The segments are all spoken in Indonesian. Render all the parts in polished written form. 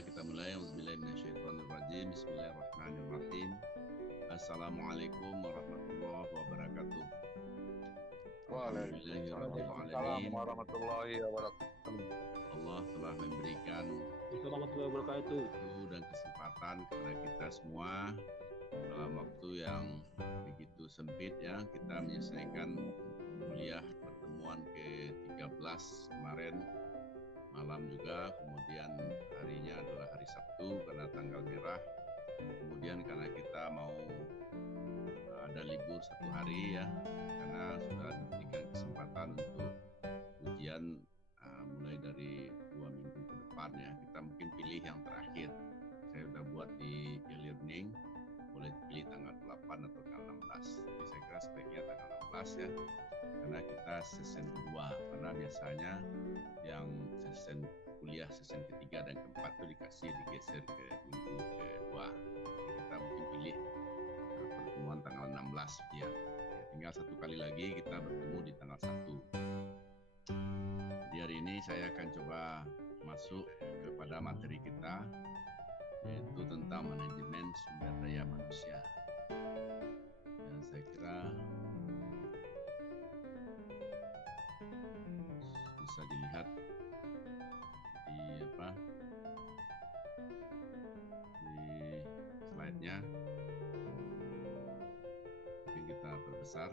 Alhamdulillah, kita mulai. Auzubillahiminasyaitonirrajim. Bismillahirrahmanirrahim. Assalamualaikum warahmatullahi wabarakatuh. Waalaikumsalam Alhamdulillahirrahmanirrahim. warahmatullahi wabarakatuh. Allah telah memberikan Warahmatullahi wabarakatuh. waktu dan kesempatan kepada kita semua dalam waktu yang begitu sempit ya, kita menyelesaikan kuliah pertemuan ke-13 kemarin malam juga, kemudian harinya adalah hari Sabtu karena tanggal merah, kemudian karena kita mau ada libur satu hari ya, karena sudah diberikan kesempatan untuk ujian mulai dari 2 minggu ke depan ya, kita mungkin pilih yang terakhir. Saya sudah buat di e-learning, boleh pilih tanggal 8 atau tanggal 16. Jadi saya kira sebaiknya tanggal 16 ya, karena kita sesi kedua, karena biasanya yang sesi kuliah sesi ketiga dan keempat itu digeser ke minggu kedua. Jadi kita mungkin pilih pertemuan tanggal 16 ya. Tinggal satu kali lagi kita bertemu di tanggal 1. Jadi hari ini saya akan coba masuk kepada materi kita, yaitu tentang manajemen sumber daya manusia. Dan saya kira bisa dilihat di slide-nya. Mungkin kita perbesar.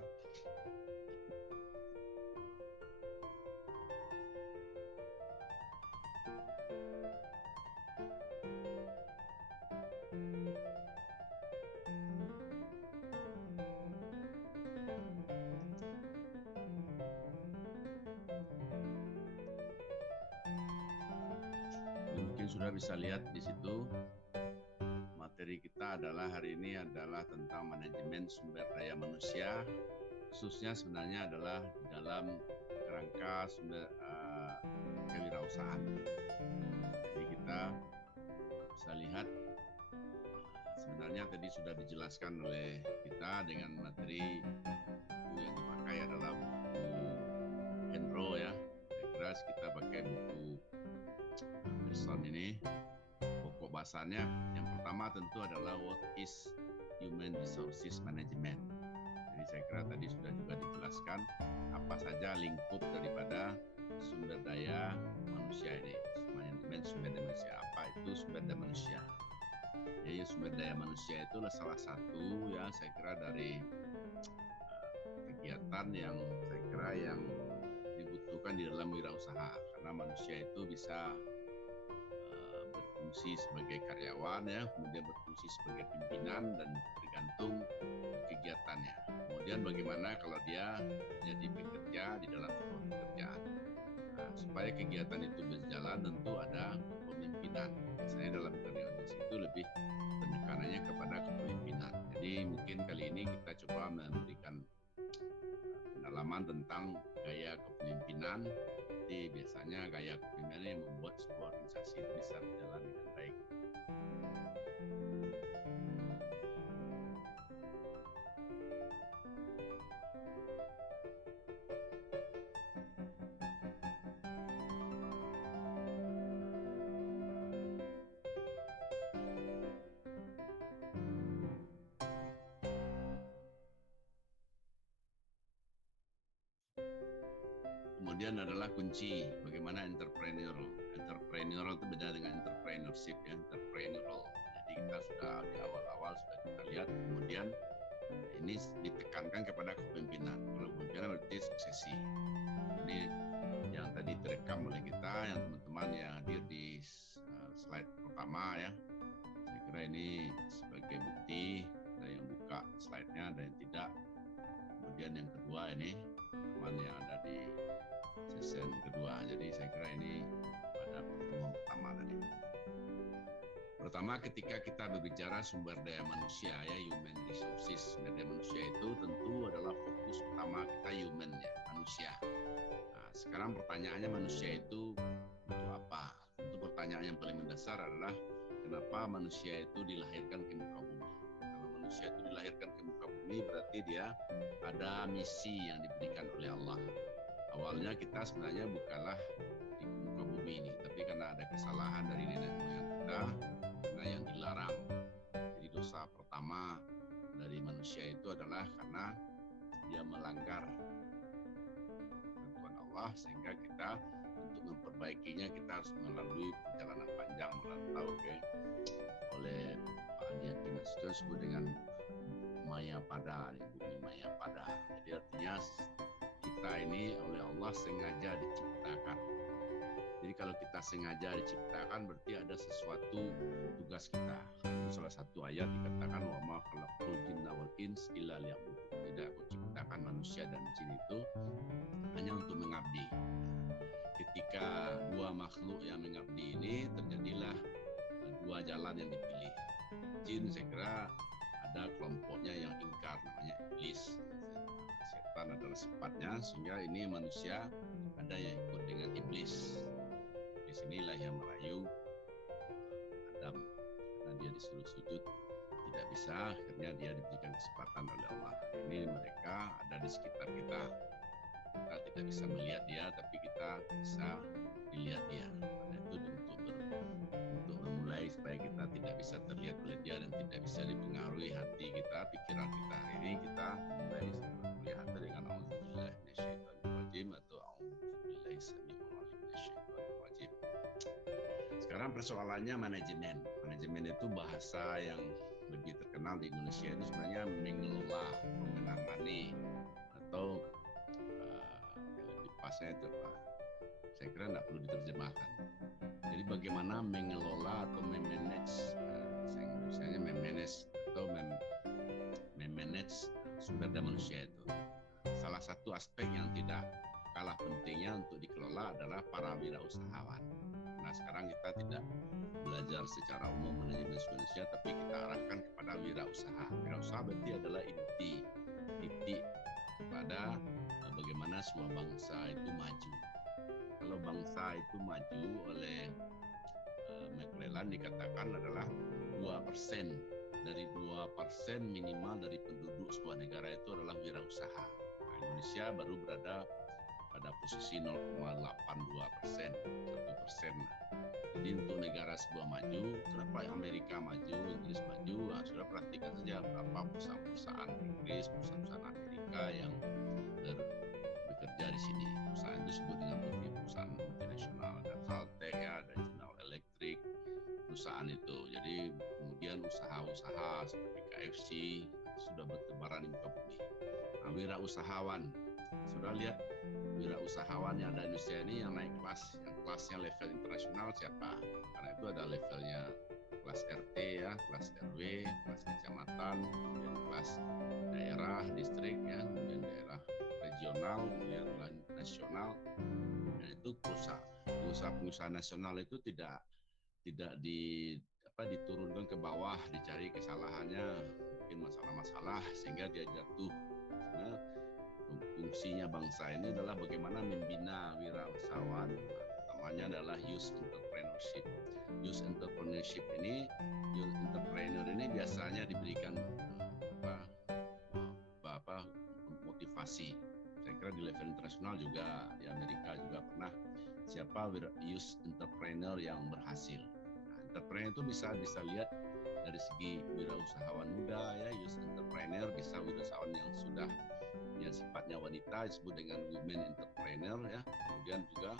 Mungkin sudah bisa lihat di situ. Materi kita adalah hari ini adalah tentang manajemen sumber daya manusia, khususnya sebenarnya adalah di dalam kerangka kewirausahaan. Jadi kita bisa lihat sebenarnya tadi sudah dijelaskan oleh kita dengan materi buku yang dipakai adalah buku Henro ya. Saya kira kita pakai buku Pearson ini. Pokok bahasannya yang pertama tentu adalah what is human resources management. Jadi saya kira tadi sudah juga dijelaskan apa saja lingkup daripada sumber daya manusia ini. Manajemen sumber daya manusia, apa itu sumber daya manusia? Ya, sumber daya manusia itu adalah salah satu ya saya kira dari kegiatan yang saya kira yang dibutuhkan di dalam wirausaha, karena manusia itu bisa berfungsi sebagai karyawan ya, kemudian berfungsi sebagai pimpinan dan tergantung kegiatannya. Kemudian bagaimana kalau dia jadi pekerja di dalam sebuah pekerjaan. Nah, supaya kegiatan itu berjalan tentu ada kepemimpinan. Biasanya dalam organisasi itu lebih penekanannya kepada kepemimpinan. Jadi mungkin kali ini kita coba memberikan pendalaman tentang gaya kepemimpinan. Jadi biasanya gaya kepemimpinan yang membuat sebuah organisasi itu bisa berjalan dengan baik. Kemudian adalah kunci bagaimana entrepreneurial. Entrepreneurial itu beda dengan entrepreneurship ya, entrepreneurial. Jadi kita sudah di awal-awal sudah kita lihat, kemudian ini ditekankan kepada kepemimpinan. Kalau kepemimpinan berarti suksesi. Ini yang tadi terekam oleh kita, yang teman-teman yang hadir di slide pertama ya. Saya kira ini sebagai bukti, ada yang buka slide-nya, ada yang tidak. Kemudian yang kedua ini teman yang ada di sesi kedua. Jadi saya kira ini pada pertemuan pertama tadi. Pertama, ketika kita berbicara sumber daya manusia ya, human resources, sumber daya manusia itu tentu adalah fokus utama kita human ya, manusia. Nah, sekarang pertanyaannya manusia itu untuk apa? Tentu pertanyaan yang paling mendasar adalah kenapa manusia itu dilahirkan ke muka bumi? Kalau manusia itu dilahirkan ke muka bumi berarti dia ada misi yang diberikan oleh Allah. Awalnya kita sebenarnya bukanlah di muka bumi ini, tapi karena ada kesalahan dari nenek moyang kita karena yang dilarang. Jadi dosa pertama dari manusia itu adalah karena dia melanggar ketentuan Allah, sehingga kita untuk memperbaikinya kita harus melalui perjalanan panjang merantau oleh Pak Andi Hakim itu disebut dengan Maya Pada, bumi Maya Pada. Jadi artinya kita ini oleh Allah sengaja diciptakan. Jadi kalau kita sengaja diciptakan berarti ada sesuatu tugas kita. Itu salah satu ayat dikatakan wa ma khalaqtul jinna wal ins illa liya'budun. Tidak aku ciptakan manusia dan jin itu hanya untuk mengabdi. Ketika dua makhluk yang mengabdi ini terjadilah dua jalan yang dipilih. Jin saya kira ada kelompoknya yang ingkar namanya iblis. Setan adalah sifatnya, sehingga ini manusia ada yang ikut dengan iblis. Iblis inilah yang merayu Adam karena dia disuruh sujud tidak bisa, akhirnya dia diberikan kesempatan oleh Allah. Ini mereka ada di sekitar kita. Kita tidak bisa melihat dia, tapi kita bisa dilihat dia. Karena itu untuk memulai supaya kita tidak bisa terlihat oleh dia dan tidak bisa dipengaruhi hati kita, pikiran kita. Hari ini kita mulai melihat dengan auzubillahi minasyaitonir rajim atau auzubillahi samii'ul alim minasyaitonir rajim. Sekarang persoalannya manajemen. Manajemen itu bahasa yang lebih terkenal di Indonesia itu sebenarnya mengelola, menangani, atau yang lebih pasnya itu Pak. Saya kira tidak perlu diterjemahkan. Jadi bagaimana mengelola atau memanage, misalnya memanage atau memanage sumber daya manusia itu. Salah satu aspek yang tidak kalah pentingnya untuk dikelola adalah para wirausahawan. Nah sekarang kita tidak belajar secara umum manajemen manusia, tapi kita arahkan kepada wirausaha. Wirausaha berarti adalah inti kepada bagaimana sebuah bangsa itu maju. Kalau bangsa itu maju oleh McClellan dikatakan adalah 2%. Dari 2% minimal dari penduduk sebuah negara itu adalah wirausaha. Nah, Indonesia baru berada pada posisi 0,82%, 1%. Jadi untuk negara sebuah maju, kenapa Amerika maju, Inggris maju? Nah, sudah perhatikan saja berapa perusahaan-perusahaan Inggris, perusahaan-perusahaan Amerika yang bekerja di sini. Perusahaan itu disebut dengan perusahaan multinasional, ada Caltech, ada General Electric, perusahaan itu. Jadi kemudian usaha-usaha seperti KFC sudah bertebaran di muka bumi. Nah, wirausahawan, sudah lihat wirausahawan yang ada di Indonesia ini yang naik kelas, yang kelasnya level internasional siapa? Karena itu ada levelnya kelas RT ya, kelas RW, kelas kecamatan, kemudian kelas daerah, distrik ya, kemudian daerah regional, kemudian nasional. Dan itu pengusaha nasional itu tidak diturunkan ke bawah, dicari kesalahannya, mungkin masalah-masalah sehingga dia jatuh. Sebenarnya fungsinya bangsa ini adalah bagaimana membina wirausahawan. Namanya adalah youth entrepreneurship. Youth entrepreneurship ini, youth entrepreneur ini biasanya diberikan motivasi. Saya kira di level internasional juga, di Amerika juga pernah siapa youth entrepreneur yang berhasil. Nah, entrepreneur itu bisa lihat dari segi wirausahawan muda ya, youth entrepreneur, bisa wirausahawan yang sudah yang sifatnya wanita disebut dengan women entrepreneur ya, kemudian juga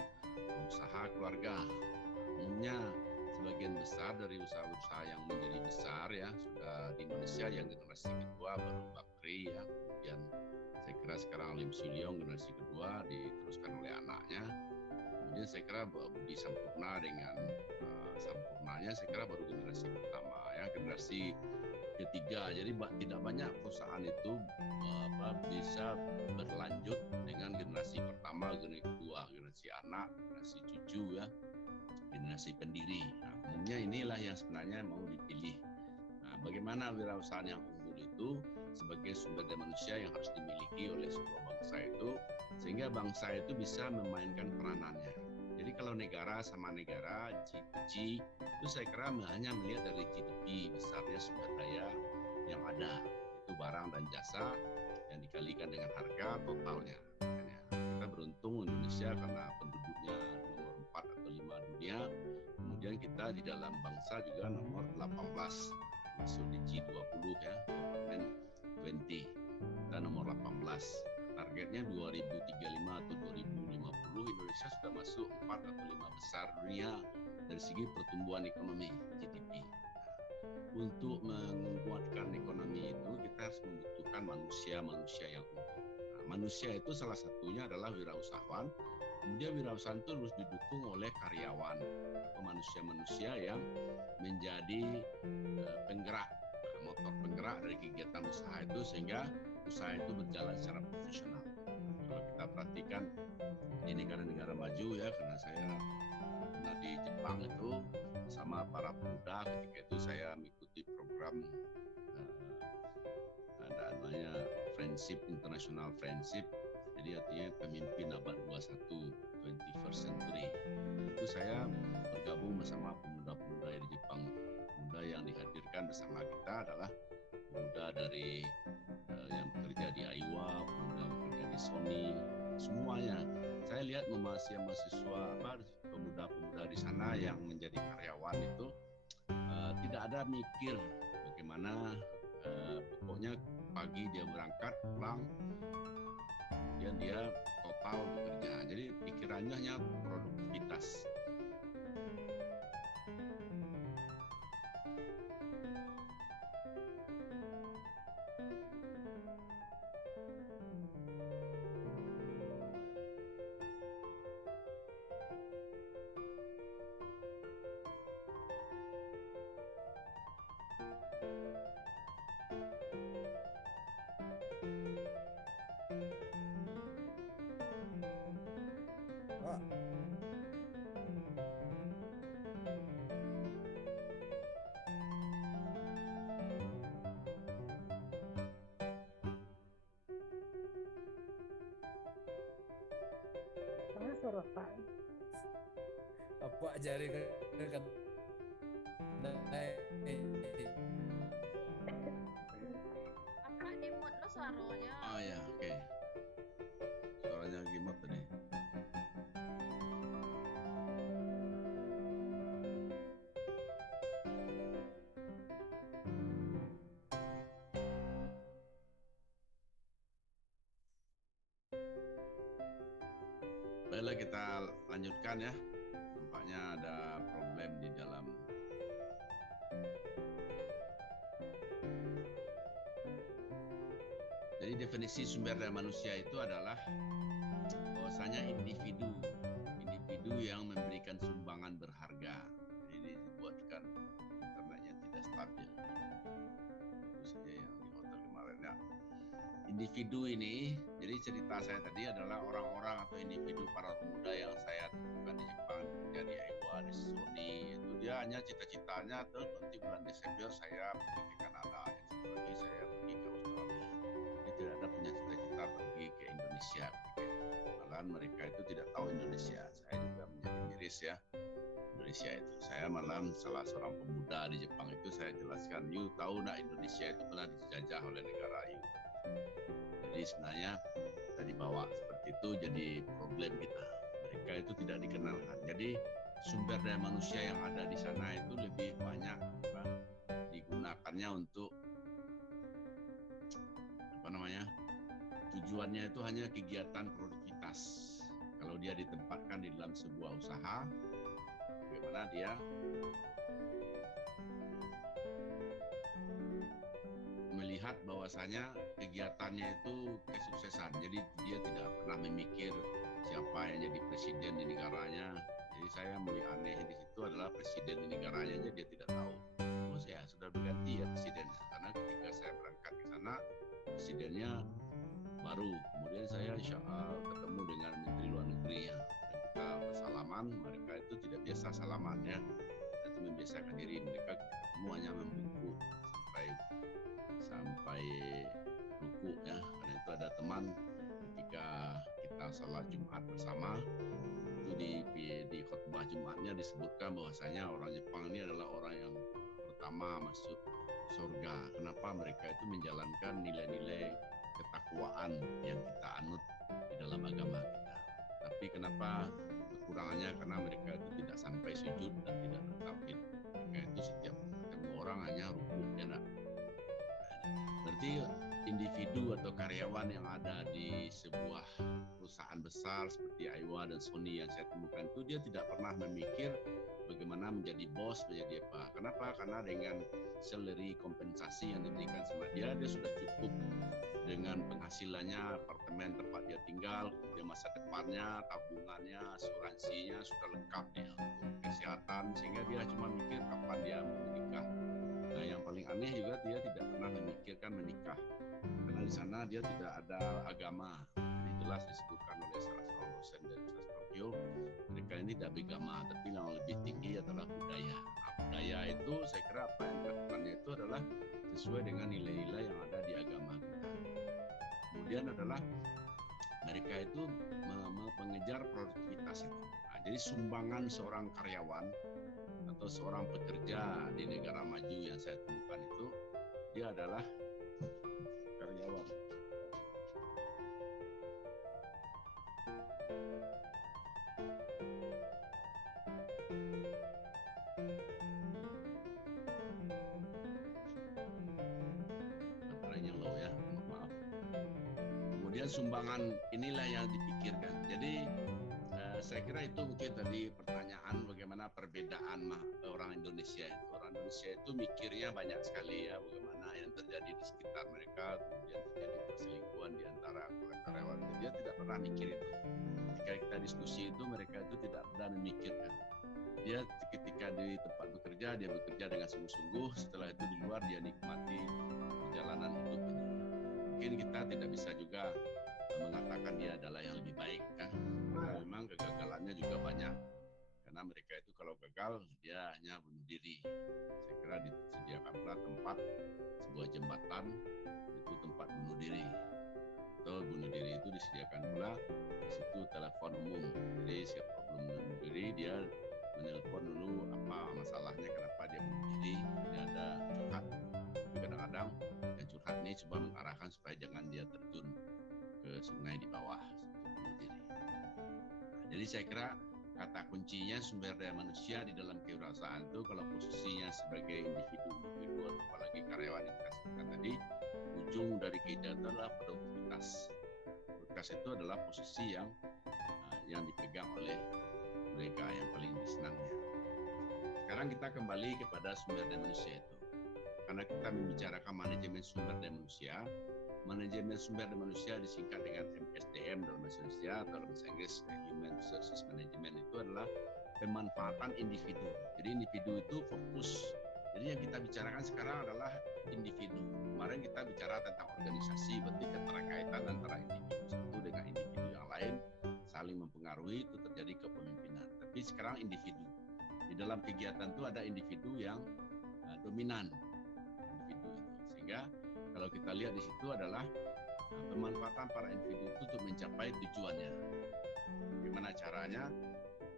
usaha keluarga. Umumnya sebagian besar dari usaha-usaha yang menjadi besar ya sudah di Indonesia yang generasi kedua baru Bakri ya, kemudian saya kira sekarang Lim Siliong generasi kedua diteruskan oleh anaknya, kemudian saya kira Budi Sampurna dengan Sampurnanya saya kira baru generasi pertama ya, generasi ketiga. Jadi tidak banyak perusahaan itu bisa berlanjut dengan generasi pertama, generasi kedua, generasi anak, generasi cucu ya, generasi pendiri. Nah, umumnya inilah yang sebenarnya mau dipilih. Nah, bagaimana wirausahaan yang unggul itu sebagai sumber daya manusia yang harus dimiliki oleh sebuah bangsa itu, sehingga bangsa itu bisa memainkan peranannya. Jadi kalau negara sama negara, G2G, itu saya kira hanya melihat dari GDP besarnya sumber daya yang ada, itu barang dan jasa yang dikalikan dengan harga totalnya. Kita beruntung Indonesia karena penduduknya nomor 4 atau 5 dunia, kemudian kemudian kita di dalam bangsa juga nomor 18 masuk di G20 ya, Government 20, kita nomor 18. Targetnya 2035 atau 2050 Indonesia sudah masuk 4 atau 5 besar dunia dari segi pertumbuhan ekonomi GDP. Untuk menguatkan ekonomi itu kita harus membutuhkan manusia yang utuh. Manusia itu salah satunya adalah wirausahawan. Kemudian wirausahaan itu harus didukung oleh karyawan atau manusia-manusia yang menjadi penggerak, motor penggerak dari kegiatan usaha itu sehingga usaha itu berjalan secara profesional. Kalau kita perhatikan di negara-negara maju ya, karena saya pernah di Jepang itu bersama para pemuda, ketika itu saya mengikuti program ada namanya Friendship, International Friendship, jadi artinya pemimpin abad 21, 21st century. Itu saya bergabung bersama pemuda-pemuda di Jepang. Pemuda yang dihadirkan bersama kita adalah pemuda dari yang bekerja di Aiwa, pemuda yang bekerja di Sony, semuanya. Saya lihat mahasiswa pemuda-pemuda di sana yang menjadi karyawan itu tidak ada mikir bagaimana, pokoknya pagi dia berangkat pulang, kemudian dia total bekerja. Jadi pikirannya hanya produktivitas. Suruh Pak. Apa jari kan apa di mood lo suaranya? Oh ya, oke. Suaranya gimana tadi? Baiklah, kita lanjutkan ya. Nampaknya ada problem di dalam. Jadi definisi sumber daya manusia itu adalah bahwasanya individu yang memberikan sumbangan berharga. Jadi dibuatkan internetnya tidak stabil. Itu saja yang di hotel kemarin ya. Individu ini, jadi cerita saya tadi adalah orang-orang atau individu para pemuda yang saya temukan di Jepang, jadi Aiwa, di Sony, itu dia hanya cita-citanya tuh nanti bulan Desember saya pergi ke Kanada, lagi saya pergi ke Australia. Jadi tidak ada punya cita-cita pergi ke Indonesia. Malahan mereka itu tidak tahu Indonesia. Saya juga menjadi miris ya. Indonesia itu. Saya malam salah seorang pemuda di Jepang itu saya jelaskan, you tahu nak Indonesia itu pernah dijajah oleh negara you. Jadi sebenarnya kita dibawa seperti itu jadi problem kita. Mereka itu tidak dikenalkan. Jadi sumber daya manusia yang ada di sana itu lebih banyak digunakannya untuk tujuannya itu hanya kegiatan produktivitas. Kalau dia ditempatkan di dalam sebuah usaha, bagaimana dia melihat bahwasanya kegiatannya itu kesuksesan. Jadi dia tidak pernah memikir siapa yang jadi presiden di negaranya. Jadi saya melihat aneh di situ adalah presiden di negaranya aja dia tidak tahu. Terus ya sudah berganti ya presidennya. Karena ketika saya berangkat ke sana, presidennya baru. Kemudian saya ketemu dengan Menteri Luar Negeri ya. Kita bersalaman, mereka itu tidak biasa salaman ya. Itu membiasakan diri mereka ketemu hanya membungkuk sampai ruku ya. Karena itu ada teman ketika kita sholat Jumat bersama itu di khutbah Jumatnya disebutkan bahwasanya orang Jepang ini adalah orang yang pertama masuk surga. Kenapa? Mereka itu menjalankan nilai-nilai ketakwaan yang kita anut di dalam agama kita. Tapi kenapa kekurangannya karena mereka itu tidak sampai sujud dan tidak bertauhid. Mereka itu setiap ketemu orang hanya rukuk, ya nak. Berarti individu atau karyawan yang ada di sebuah perusahaan besar seperti Aiwa dan Sony yang saya temukan itu, dia tidak pernah memikir bagaimana menjadi bos, menjadi apa. Kenapa? Karena dengan salary kompensasi yang diberikan sama dia sudah cukup dengan penghasilannya, apartemen tempat dia tinggal, kemudian masa depannya, tabungannya, asuransinya sudah lengkap ya untuk kesehatan, sehingga dia cuma mikir kapan dia mau menikah. Nah, yang paling aneh juga dia tidak pernah memikirkan menikah, karena di sana dia tidak ada agama. Jadi jelas disebutkan oleh salah seorang dosen dari Universitas Tokyo, mereka ini tidak beragama, tapi yang lebih tinggi adalah budaya. Nah, budaya itu saya kira apa yang dilakukannya itu adalah sesuai dengan nilai-nilai yang ada di agama kita. Kemudian adalah mereka itu mengejar produktivitas itu. Nah, jadi sumbangan seorang karyawan atau seorang pekerja di negara maju yang saya temukan itu, dia adalah karyawan. Antaranya low ya, maaf. Kemudian sumbangan inilah yang dipikirkan. Jadi saya kira itu mungkin tadi pertanyaan bagaimana perbedaan orang Indonesia itu. Orang Indonesia itu mikirnya banyak sekali ya, bagaimana yang terjadi di sekitar mereka, kemudian terjadi perselingkuhan di antara karyawan. Dia tidak pernah mikir itu. Ketika kita diskusi itu, mereka itu tidak pernah memikirkan. Dia ketika di tempat bekerja, dia bekerja dengan sungguh-sungguh. Setelah itu di luar dia nikmati perjalanan hidup ini. Mungkin kita tidak bisa juga mengatakan dia adalah yang lebih baik kan, karena memang kegagalannya juga banyak. Karena mereka itu kalau gagal dia hanya bunuh diri. Saya kira disediakan pula tempat sebuah jembatan itu tempat bunuh diri. Atau bunuh diri itu disediakan pula di situ telepon umum. Jadi siapa belum bunuh diri dia menelpon dulu apa masalahnya, kenapa dia bunuh diri. Dia ada curhat. Tapi kadang-kadang yang curhat ini coba mengarahkan supaya jangan dia terjun ke sungai di bawah untuk bunuh diri. Nah, jadi saya kira kata kuncinya sumber daya manusia di dalam kewirausahaan itu, kalau posisinya sebagai individu atau apalagi karyawan yang kita sebutkan tadi, ujung dari kejahatan adalah produktivitas. Produktivitas itu adalah posisi yang dipegang oleh mereka yang paling disenangnya. Sekarang kita kembali kepada sumber daya manusia itu. Karena kita membicarakan manajemen sumber daya manusia, manajemen sumber daya manusia disingkat dengan MSDM dalam bahasa Indonesia, atau dalam bahasa Inggris Human Resources Management, itu adalah pemanfaatan individu. Jadi individu itu fokus. Jadi yang kita bicarakan sekarang adalah individu. Kemarin kita bicara tentang organisasi, berarti keterkaitan antara individu satu dengan individu yang lain, saling mempengaruhi, itu terjadi kepemimpinan. Tapi sekarang individu. Di dalam kegiatan itu ada individu yang dominan, individu itu. Sehingga kalau kita lihat di situ adalah pemanfaatan para individu itu untuk mencapai tujuannya. Bagaimana caranya?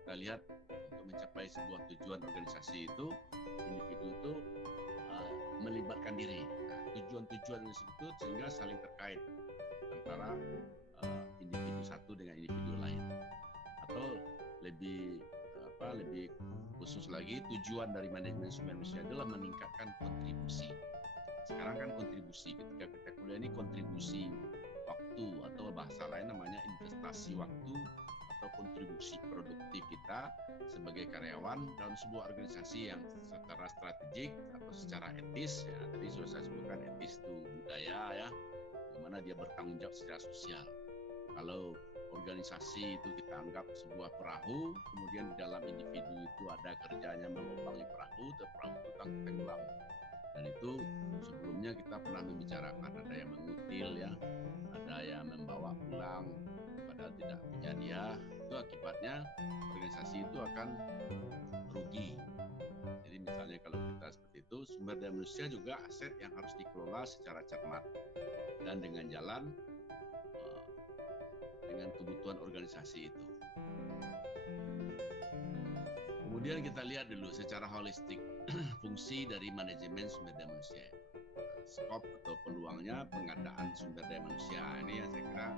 Kita lihat untuk mencapai sebuah tujuan organisasi itu, individu itu melibatkan diri. Nah, tujuan-tujuan itu sehingga saling terkait antara individu satu dengan individu lain. Atau lebih khusus lagi, tujuan dari manajemen sumber manusia adalah meningkatkan kontribusi. Sekarang kan kontribusi, ketika kita kuliah ini kontribusi waktu, atau bahasa lain namanya investasi waktu atau kontribusi produktif kita sebagai karyawan dalam sebuah organisasi yang secara strategik atau secara etis. Ya, tadi sudah saya sebutkan etis itu budaya ya, bagaimana dia bertanggung jawab secara sosial. Kalau organisasi itu kita anggap sebuah perahu, kemudian di dalam individu itu ada kerjanya melombangi perahu, dan perahu itu tenggelam. Dan itu sebelumnya kita pernah membicarakan, ada yang mengutil ya, ada yang membawa pulang padahal tidak punya dia. Itu akibatnya organisasi itu akan rugi. Jadi misalnya kalau kita seperti itu, sumber daya manusia juga aset yang harus dikelola secara cermat dan dengan jalan dengan kebutuhan organisasi itu. Kemudian kita lihat dulu secara holistik fungsi dari manajemen sumber daya manusia. skop atau peluangnya pengadaan sumber daya manusia. Ini yang saya kira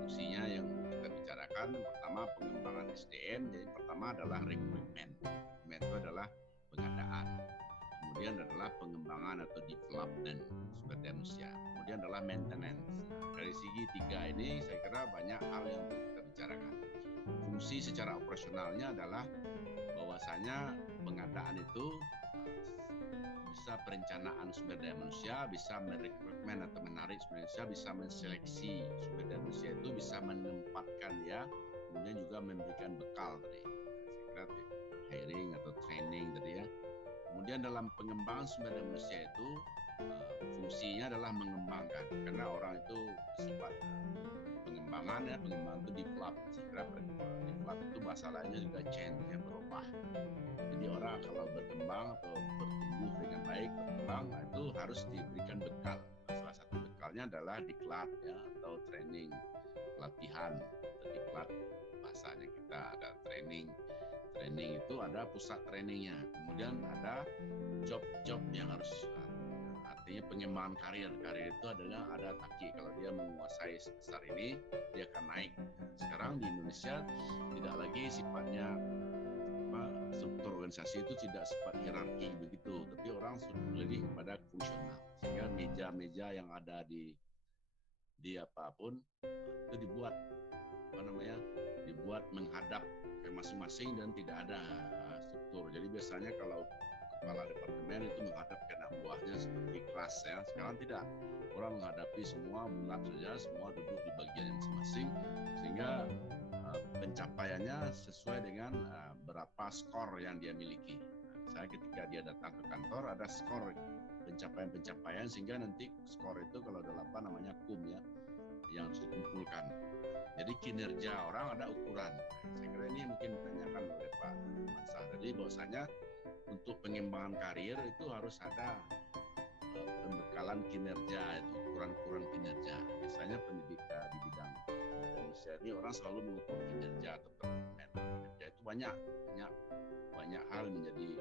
fungsinya yang kita bicarakan. Pertama pengembangan SDM, jadi pertama adalah rekrutmen. Rekrutmen itu adalah pengadaan. Kemudian adalah pengembangan atau development sumber daya manusia. Kemudian adalah maintenance. Dari segi tiga ini saya kira banyak hal yang kita bicarakan. Fungsi secara operasionalnya adalah bahwasanya pengadaan itu bisa perencanaan sumber daya manusia, bisa merekrutmen atau menarik sumber daya manusia, bisa menseleksi sumber daya manusia itu, bisa menempatkan dia, kemudian juga memberikan bekal tadi. Saya kira hiring atau training tadi ya. Kemudian dalam pengembangan sumber daya manusia itu fungsinya adalah mengembangkan, karena orang itu bersifat pengembangan ya, pengembangan itu develop. Saya kira develop itu bahasa lainnya juga change, ya, berubah. Jadi orang kalau berkembang atau bertumbuh dengan baik, berkembang, itu harus diberikan bekal. Salah satu bekalnya adalah diklat ya, atau training, pelatihan, atau diklat bahasanya kita ada training. Training itu ada pusat trainingnya, kemudian ada job-job yang harus, artinya pengembangan karir. Karir itu adalah ada taki, kalau dia menguasai sebesar ini dia akan naik. Sekarang di Indonesia tidak lagi sifatnya struktur organisasi itu tidak sifat hierarki begitu, tapi orang lebih kepada fungsional, sehingga meja-meja yang ada di apapun itu dibuat menghadap ke masing-masing dan tidak ada struktur. Jadi biasanya kalau kepala departemen itu menghadap ke anak buahnya seperti kelas ya. Sekarang tidak, orang menghadapi semua bulat saja, semua duduk di bagian masing-masing, sehingga pencapaiannya sesuai dengan berapa skor yang dia miliki. Misalnya ketika dia datang ke kantor ada skor pencapaian-pencapaian, sehingga nanti skor itu kalau ada apa namanya KUM ya, yang harus dikumpulkan. Jadi kinerja orang ada ukuran. Saya kira ini mungkin ditanyakan oleh Pak Mansah tadi, bahwasanya untuk pengembangan karir itu harus ada pembekalan kinerja, itu ukuran-ukuran kinerja. Misalnya pendidikan di bidang Indonesia ini orang selalu mengukur kinerja atau performa. Kinerja itu banyak hal menjadi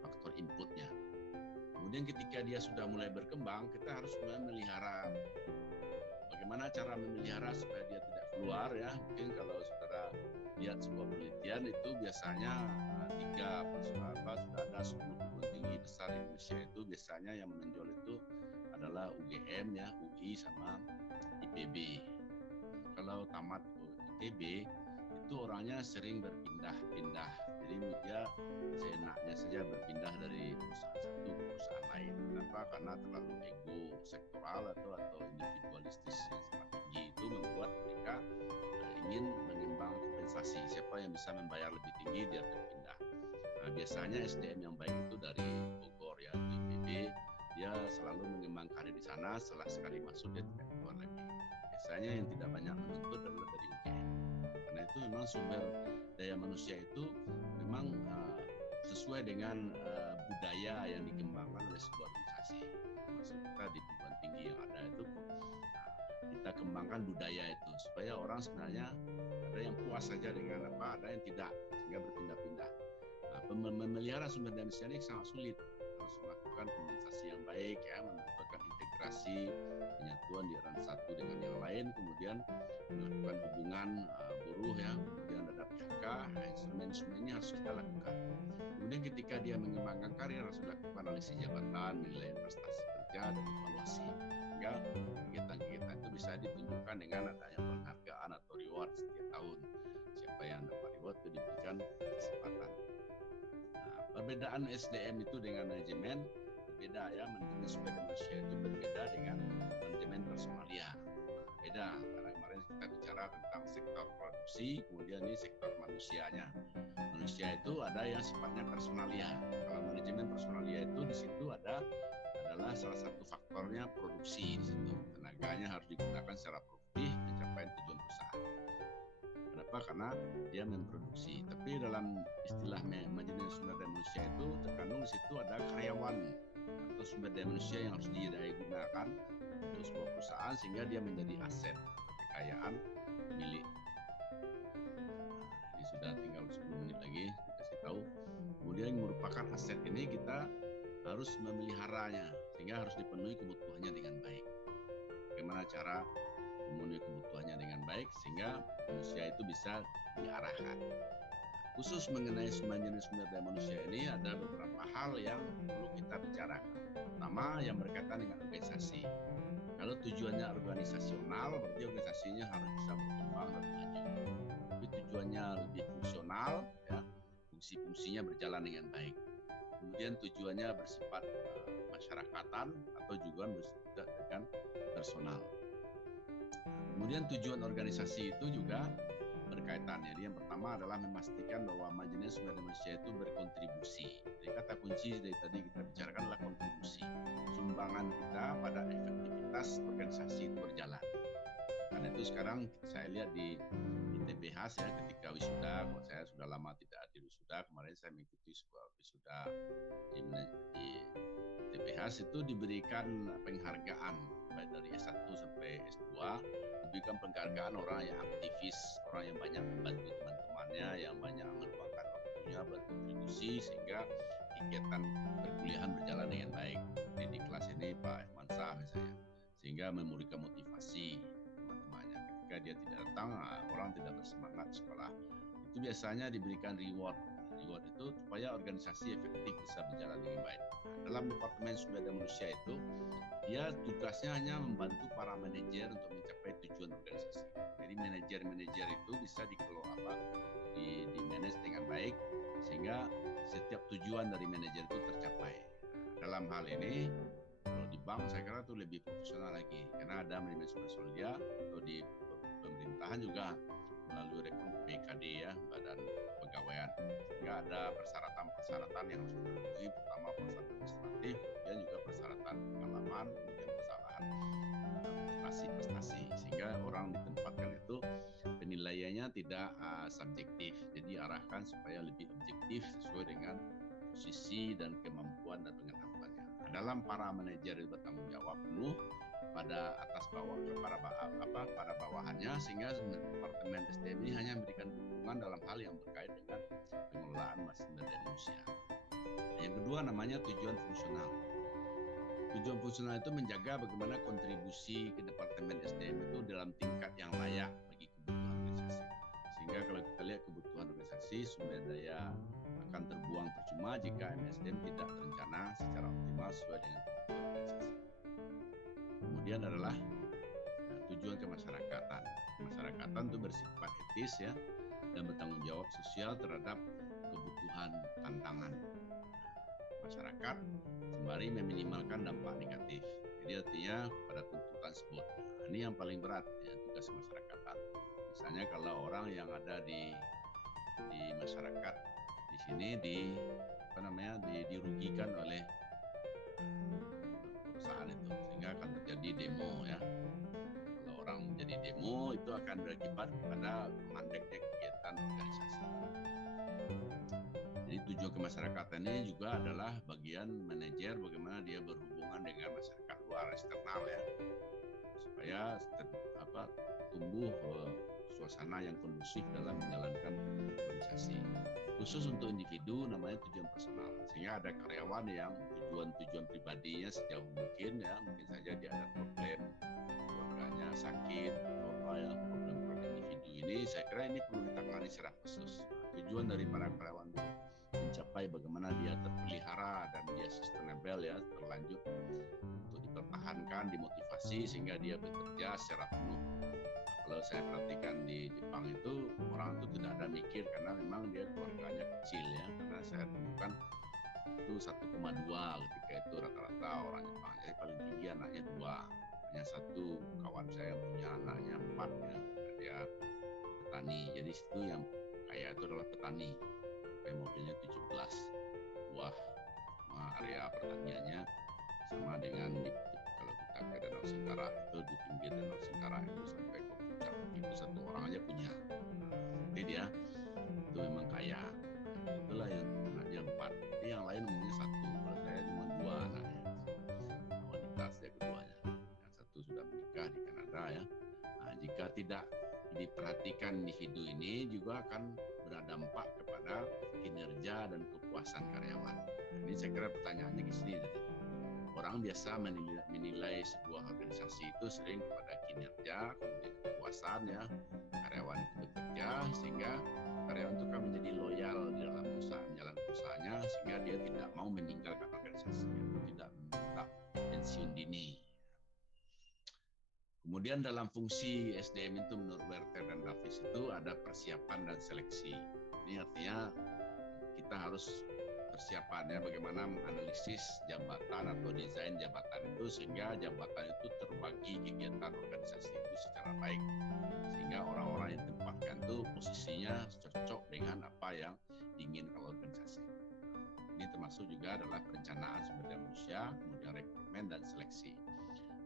faktor inputnya. Kemudian ketika dia sudah mulai berkembang, kita harus mulai melihara. Bagaimana cara memelihara supaya dia tidak keluar ya? Mungkin kalau saudara lihat sebuah penelitian itu biasanya sudah ada 10 perguruan tinggi besar di Indonesia itu biasanya yang menonjol itu adalah UGM ya, UI sama IPB. Kalau tamat IPB itu orangnya sering berpindah-pindah. Jadi dia seenaknya saja berpindah dari perusahaan satu ke perusahaan lain. Kenapa? Karena terlalu ego sektoral atau individualistis yang sangat tinggi itu membuat mereka ingin menimbang kompensasi. Siapa yang bisa membayar lebih tinggi dia berpindah. Nah, biasanya SDM yang baik itu dari Bogor ya, di IPB, dia selalu mengembang karir di sana. Setelah sekali masuk dia tidak keluar lagi. Biasanya yang tidak banyak menuntut adalah dari UGM. Karena itu memang sumber daya manusia itu memang sesuai dengan budaya yang dikembangkan oleh sebuah organisasi. Maksud kita di perguruan tinggi yang ada itu kita kembangkan budaya itu supaya orang sebenarnya ada yang puas saja dengan apa, ada yang tidak, sehingga berpindah-pindah. Memelihara sumber daya manusia ini sangat sulit, harus melakukan kompensasi yang baik ya, melakukan integrasi penyatuan di ran satu dengan yang lain, kemudian melakukan hubungan buruh ya, kemudian ada PHK. Instrumen-instrumen ini harus kita lakukan. Kemudian ketika dia mengembangkan karir harus dilakukan analisis jabatan, nilai prestasi kerja dan evaluasi, sehingga kegiatan-kegiatan itu bisa ditunjukkan dengan adanya penghargaan atau reward setiap tahun. Siapa yang dapat reward itu diberikan kesempatan. Perbedaan SDM itu dengan manajemen berbeda ya. Manajemen sumber daya manusia itu berbeda dengan manajemen personalia. Beda, karena kemarin kita bicara tentang sektor produksi, kemudian ini sektor manusianya. Manusia itu ada yang sifatnya personalia. Kalau manajemen personalia itu di situ adalah salah satu faktornya produksi di situ. Tenaganya harus digunakan secara produktif mencapai tujuan perusahaan. Kenapa? Karena dia memproduksi. Tapi dalam istilah manajemen sumber daya manusia itu terkandung di situ ada karyawan atau sumber daya manusia yang harus digunakan untuk sebuah perusahaan sehingga dia menjadi aset atau kekayaan milik. Jadi sudah tinggal 10 menit lagi dikasih tahu. Kemudian merupakan aset ini kita harus memeliharanya sehingga harus dipenuhi kebutuhannya dengan baik. Bagaimana cara memenuhi kebutuhannya dengan baik sehingga manusia itu bisa diarahkan. Khusus mengenai sembilan jenis sumber daya manusia ini ada beberapa hal yang perlu kita bicarakan. Pertama yang berkaitan dengan organisasi. Kalau tujuannya organisasional, berarti organisasinya harus bisa berkembang dan maju. Tapi tujuannya lebih fungsional, ya, fungsi-fungsinya berjalan dengan baik. Kemudian tujuannya bersifat masyarakatan atau juga bersifat dengan personal. Kemudian tujuan organisasi itu juga berkaitan. Jadi yang pertama adalah memastikan bahwa majelis sumber daya manusia itu berkontribusi. Jadi kata kunci dari tadi kita bicarakan adalah kontribusi. Sumbangan kita pada efektivitas organisasi itu berjalan. Karena itu sekarang saya lihat di TPH saya ketika wisuda, kalau saya sudah lama tidak hadir wisuda, kemarin saya mengikuti sebuah wisuda di TPH itu diberikan penghargaan baik dari S1 sampai S2, diberikan penghargaan orang yang aktivis, orang yang banyak membantu teman-temannya, yang banyak meluangkan waktunya berkontribusi sehingga kegiatan perkuliahan berjalan dengan baik. Jadi di kelas ini Pak Mansa misalnya, sehingga memberikan motivasi teman-temannya. Ketika dia tidak datang, orang tidak bersemangat sekolah. Itu biasanya diberikan reward. Reward itu supaya organisasi efektif bisa berjalan dengan baik. Dalam Departemen Sumber Daya Manusia itu, dia tugasnya hanya membantu para manajer untuk mencapai tujuan organisasi. Jadi manajer-manajer itu bisa dikelola, di-manage dengan baik sehingga setiap tujuan dari manajer itu tercapai. Dalam hal ini, kalau di bank saya kira itu lebih profesional lagi karena ada manajemen sumber daya atau di pemerintahan juga melalui rekrut BKD ya, Badan Kepegawaian. Sehingga ada persyaratan-persyaratan yang harus dipenuhi, pertama persyaratan administratif, kemudian juga persyaratan pengalaman, kemudian persyaratan prestasi-prestasi. Sehingga orang ditempatkan itu penilaiannya tidak subjektif, jadi arahkan supaya lebih objektif sesuai dengan posisi dan kemampuan dan pengetahuannya. Dalam para manajer itu bertanggung jawab penuh pada atas bawah pada bawahannya sehingga Departemen SDM ini hanya memberikan dukungan dalam hal yang berkait dengan pengelolaan sumber daya manusia. Yang kedua namanya tujuan fungsional. Tujuan fungsional itu menjaga bagaimana kontribusi ke Departemen SDM itu dalam tingkat yang layak bagi kebutuhan organisasi. Sehingga kalau kita lihat kebutuhan organisasi, sumber daya akan terbuang percuma jika MSDM tidak terencana secara optimal sesuai dengan kebutuhan organisasi. Kemudian adalah tujuan kemasyarakatan. Kemasyarakatan itu bersifat etis ya dan bertanggung jawab sosial terhadap kebutuhan tantangan masyarakat sembari meminimalkan dampak negatif. Jadi artinya pada tuntutan tersebut. Ini yang paling berat ya, tugas kemasyarakatan. Misalnya kalau orang yang ada di masyarakat di sini dirugikan oleh perusahaan itu sehingga akan terjadi demo ya. Kalau orang menjadi demo itu akan berakibat pada mandeknya kegiatan organisasi. Jadi tujuan kemasyarakatan ini juga adalah bagian manajer bagaimana dia berhubungan dengan masyarakat luar eksternal ya supaya tumbuh suasana yang kondusif dalam menjalankan organisasi. Khusus untuk individu namanya tujuan personal. Sehingga ada karyawan yang tujuan pribadinya sejauh mungkin ya, mungkin saja dia ada problem keluarganya sakit atau apa ya, problem individu ini saya kira ini perlu ditangani secara khusus. Tujuan dari para karyawan itu mencapai bagaimana dia terpelihara dan dia sustainable ya, berlanjut untuk dipertahankan, dimotivasi sehingga dia bekerja secara penuh. Kalau saya perhatikan di Jepang itu orang itu tidak ada mikir karena memang dia keluarganya kecil ya, karena saya temukan itu 1,2 ketika itu rata-rata orang Jepang, jadi paling tinggi anaknya 2, hanya satu kawan saya punya anaknya 4 ya, dia petani, jadi itu yang kaya itu adalah petani, kayak mobilnya 17 buah sama area pertaniannya sama dengan kalau kita ke Danau Singkara itu di pinggir Danau Singkara itu sampai ke puncak itu satu orang aja punya. Jadi dia itu memang kaya. Itulah yang anaknya 4. Jadi yang lain umumnya 1. Kalau saya cuma 2 anaknya. Wanita saya keduanya. Yang satu sudah menikah di Kanada ya. Nah, jika tidak diperhatikan individu ini juga akan berdampak kepada kinerja dan kepuasan karyawan. Ini saya kira pertanyaannya ke sini. Orang biasa menilai sebuah organisasi itu sering kepada kinerja, kemudian kepuasan ya karyawan itu bekerja, sehingga karyawan itu kan menjadi loyal di dalam menjalankan usahanya, sehingga dia tidak mau meninggalkan organisasi atau tidak meminta pensiun dini. Kemudian dalam fungsi SDM itu menurut Werther dan Davis itu ada persiapan dan seleksi. Ini artinya kita harus persiapan ya, bagaimana menganalisis jabatan atau desain jabatan itu sehingga jabatan itu terbagi kegiatan organisasi itu secara baik, sehingga orang-orang yang ditempatkan itu posisinya cocok dengan apa yang diinginkan organisasi. Ini termasuk juga adalah perencanaan sumber daya manusia, kemudian rekrutmen dan seleksi.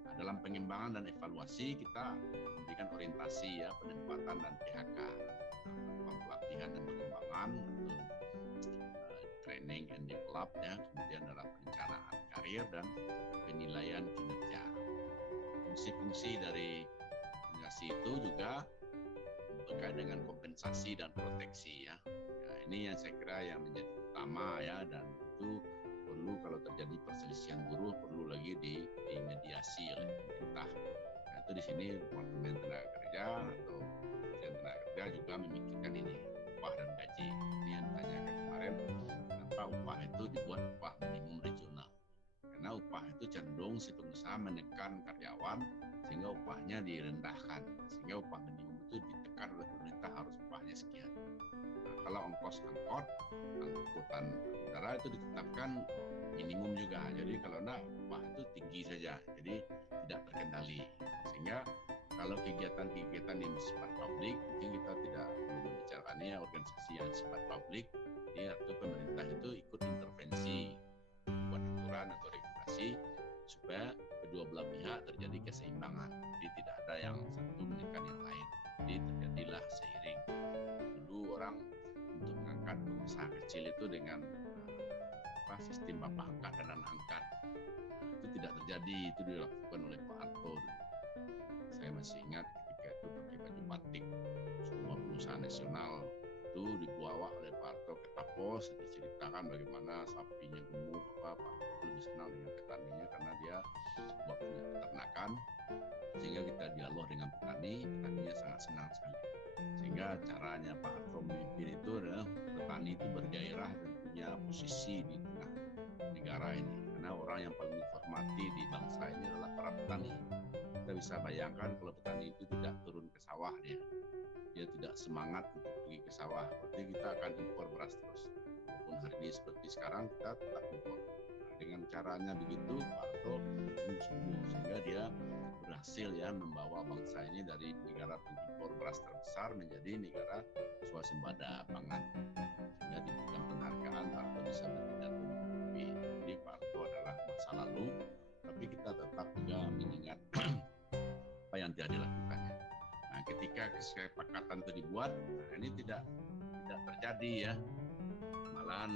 Nah, dalam pengembangan dan evaluasi kita memberikan orientasi ya, penempatan dan PHK, pelatihan dan pengembangan, training and develop ya, kemudian adalah perencanaan karir dan penilaian kinerja. Fungsi-fungsi dari organisasi itu juga berkait dengan kompensasi dan proteksi ya. Ini yang saya kira yang menjadi utama ya, dan itu perlu kalau terjadi perselisihan buruh perlu lagi dimediasi oleh pemerintah. Nah, itu di sini Departemen Tenaga Kerja atau Kementerian Tenaga Kerja juga memikirkan ini, upah dan gaji. Ini yang ditanyakan kemarin, kenapa upah itu dibuat upah minimum regional? Karena upah itu cenderung si pengusaha menekan karyawan sehingga upahnya direndahkan, sehingga upah minimum itu ditekan oleh pemerintah harus upahnya sekian. Nah, kalau ongkos angkutan udara itu ditetapkan minimum juga, jadi kalau enggak upah itu tinggi saja, jadi tidak terkendali. Sehingga kalau kegiatan-kegiatan yang bersifat publik, mungkin kita tidak membicarakannya organisasi yang sifat publik, ya, atau pemerintah itu ikut intervensi, buat aturan atau regulasi supaya kedua belah pihak terjadi keseimbangan. Jadi tidak ada yang satu menekan yang lain. Jadi terjadilah seiring. Dulu orang untuk mengangkat pengusaha kecil itu dengan sistem bapak angkat dan anak angkat, itu tidak terjadi. Itu dilakukan oleh Pak Harto. Saya masih ingat ketika itu pakai baju batik, semua perusahaan nasional itu dibawa oleh Pak Harto ke Tapos, diceritakan bagaimana sapinya gemuk, Pak Harto lebih senang dengan petaninya karena dia punya peternakan, sehingga kita dialog dengan petaninya sangat senang sekali. Sehingga caranya Pak Harto memimpin itu adalah petani itu bergairah dan punya posisi di tengah negara ini, karena orang yang paling dihormati di bangsa ini adalah para petani. Kita bisa bayangkan kalau petani itu tidak turun ke sawah, dia tidak semangat untuk pergi ke sawah, berarti kita akan impor beras terus. Walaupun hari ini seperti sekarang kita tetap impor. Nah, dengan caranya begitu Pak Harto sungguh-sungguh, sehingga dia berhasil ya membawa bangsa ini dari negara pengimpor beras terbesar menjadi negara swasembada pangan. Sehingga diberikan penghargaan Pak Harto bisa berpidato. Jadi Pak Harto adalah masa lalu, tapi kita tetap juga mengingat apa yang telah dilakukannya. Nah, ketika kesepakatan itu dibuat, nah ini tidak terjadi ya. Malahan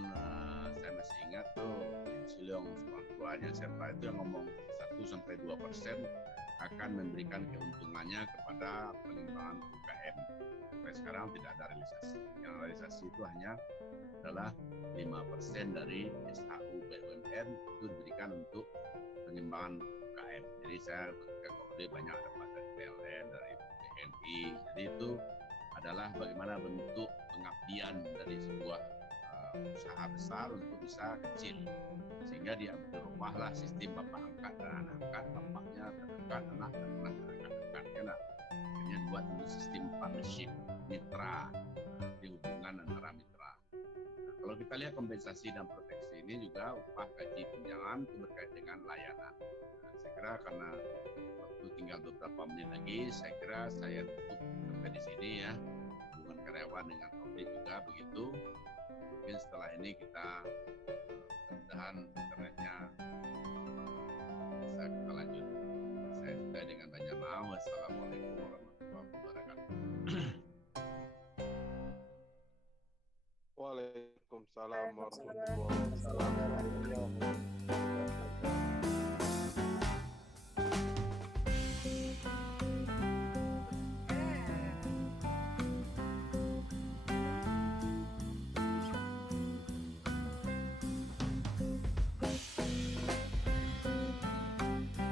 saya masih ingat tuh Siliong orang tuanya siapa itu yang ngomong 1-2% akan memberikan keuntungannya kepada pengembangan UKM. Sampai sekarang tidak ada realisasi. Yang realisasi itu hanya adalah 5% dari SHU BUMN itu diberikan untuk pengembangan UKM. Jadi saya lebih banyak dapat dari PLN, dari BNI. Jadi itu adalah bagaimana bentuk pengabdian dari sebuah usaha besar untuk usaha kecil, sehingga dia berubahlah sistem bapak angkat dan anak angkat, bapaknya terangkat, anak dan anak terangkat kan. Akhirnya buat dulu sistem partnership, mitra, di hubungan antara mitra. Nah, kalau kita lihat kompensasi dan proteksi ini juga upah gaji tunjangan itu berkait dengan layanan. Nah, saya kira karena waktu tinggal beberapa menit lagi, saya kira saya tutup sampai di sini ya. Hubungan karyawan dengan publik juga begitu. Mungkin setelah ini kita mudah-mudahan internetnya bisa kita lanjut. Saya sudah dengan banyak maaf. Wassalamualaikum warahmatullahi wabarakatuh. Waalaikumsalam warahmatullahi wabarakatuh.